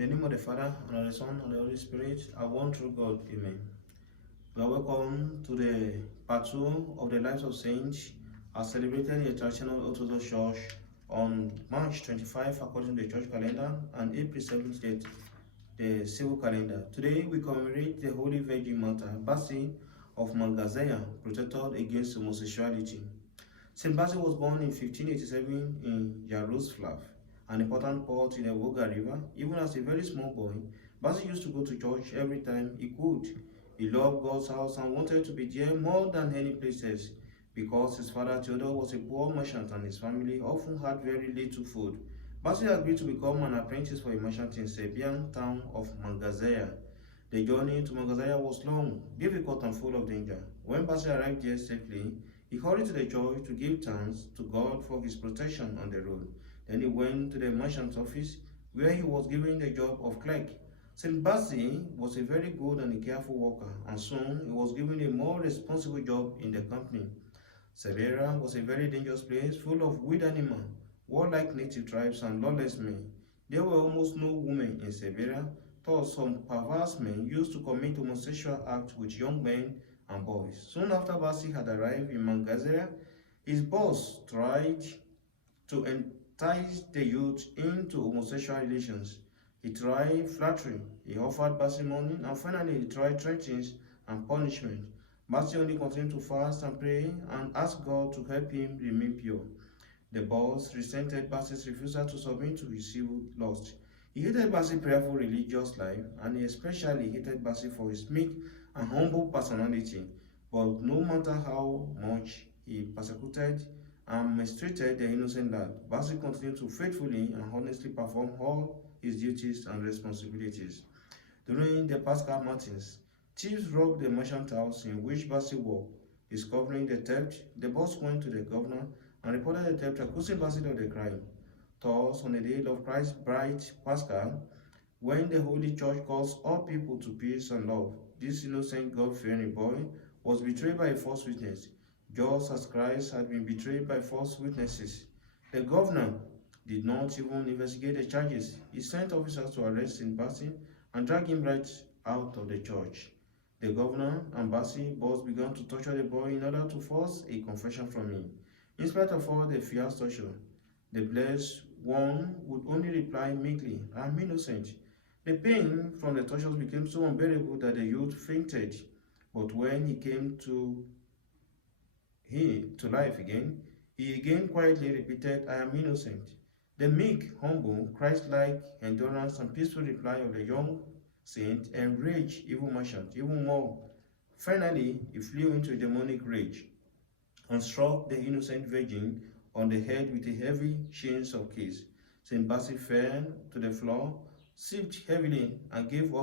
In the name of the Father, and of the Son, and of the Holy Spirit, I one true God. Amen. You are welcome to the part 2 of the Lives of Saints, as celebrated in the Traditional Orthodox Church on March 25 according to the church calendar and April 17th, the civil calendar. Today we commemorate the Holy Virgin Mother, Basil of Malgazea, protected against homosexuality. St. Basil was born in 1587 in Yaroslav, an important port in the Volga River. Even as a very small boy, Basil used to go to church every time he could. He loved God's house and wanted to be there more than any place else, because his father Theodore was a poor merchant and his family often had very little food. Basil agreed to become an apprentice for a merchant in Serbian town of Malgazea. The journey to Malgazea was long, difficult and full of danger. When Basil arrived there safely, he hurried to the church to give thanks to God for his protection on the road. Then he went to the merchant's office, where he was given the job of clerk. St. Basil was a very good and a careful worker, and soon he was given a more responsible job in the company. Siberia was a very dangerous place, full of wild animals, warlike native tribes, and lawless men. There were almost no women in Siberia, thus some perverse men used to commit homosexual acts with young men and boys. Soon after Basil had arrived in Malgazea, his boss tried to entice the youth into homosexual relations. He tried flattery, he offered Basil money, and finally he tried threats and punishment. Basil only continued to fast and pray and ask God to help him remain pure. The boss resented Basil's refusal to submit to his evil lust. He hated Basil's prayerful religious life, and he especially hated Basil for his meek and humble personality. But no matter how much he persecuted and mistreated the innocent lad, Basil continued to faithfully and honestly perform all his duties and responsibilities. During the Paschal Matins, thieves robbed the merchant house in which Basil worked. Discovering the theft, the boss went to the governor and reported the theft, accusing Basil of the crime. Thus, on the day of Christ's bright Paschal, when the Holy Church calls all people to peace and love, this innocent God-fearing boy was betrayed by a false witness, just as Christ had been betrayed by false witnesses. The governor did not even investigate the charges. He sent officers to arrest St. Basil and drag him right out of the church. The governor and Basil both began to torture the boy in order to force a confession from him. In spite of all the fierce torture, the blessed one would only reply meekly, "I am innocent." The pain from the tortures became so unbearable that the youth fainted. But when he came to life again, he again quietly repeated, "I am innocent." The meek, humble, Christ-like endurance and peaceful reply of the young saint enraged evil merchant even more. Finally, he flew into a demonic rage and struck the innocent virgin on the head with a heavy chains of keys. St. Basil fell to the floor, sipped heavily, and gave up